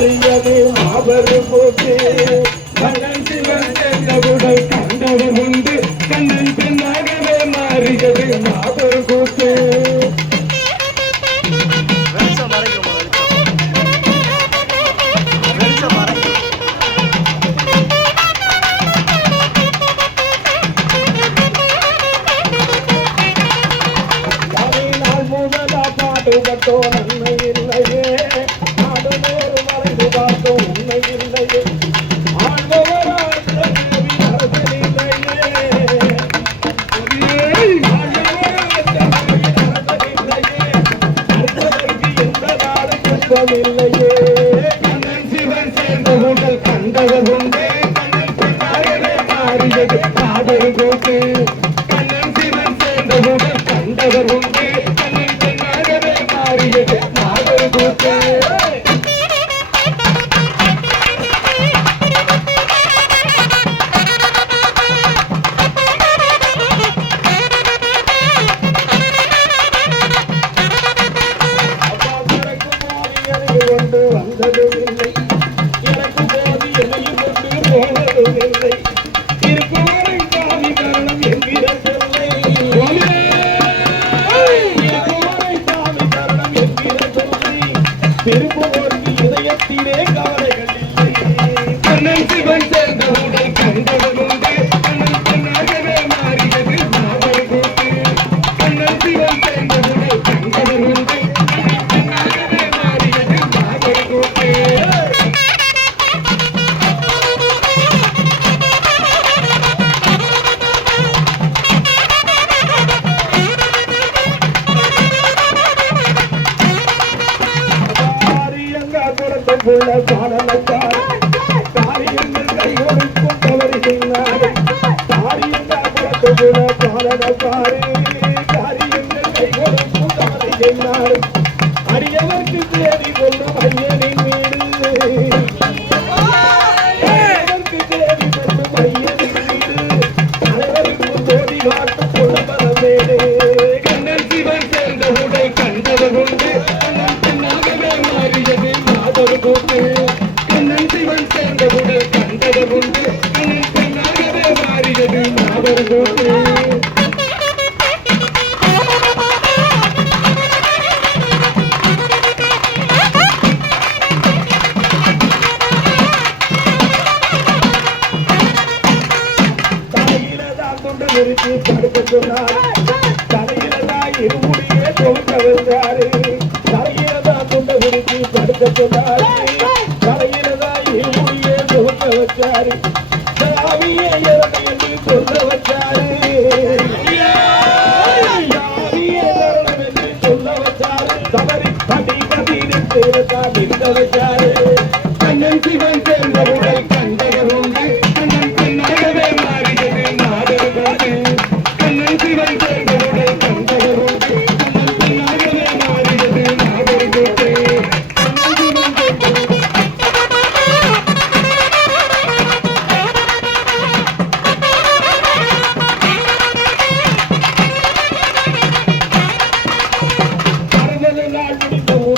அறியது மாபெரும் போக்கு கண்ணன் சிவன் சென்றவுடன் கண்டவர் உண்டு. கண்ணன் பெண்ணாகவே மாறியது மாபெரும் கூத்து பாடுபட்டோ நன்மை இல்லையே. நாடு ஆய்ந்து பார்த்தோம் உண்மை இல்லையே. இல்லையே. கவிவே கவர் வேண்டும் உள்ள பாடலைத்தான் தாரியங்கள் கையொடுக்கும் தவறுகின்றார் தாரியங்கள் பாடலைத்தாரே நிறுத்தி தடுக்க சொன்னார். தலையில்தான் இருமுடியே தொழுக்க வந்தாரு தலையில்தான் துண்ட விரித்து தடுக்க சொன்னார். தலையில்தான் இருமுடியே தொழுக்க வச்சாரு. சொல்ல வச்சாரு. தவறி படி படி நிறுத்த வச்சாரு. கண்ணன் சிவன் Yeah,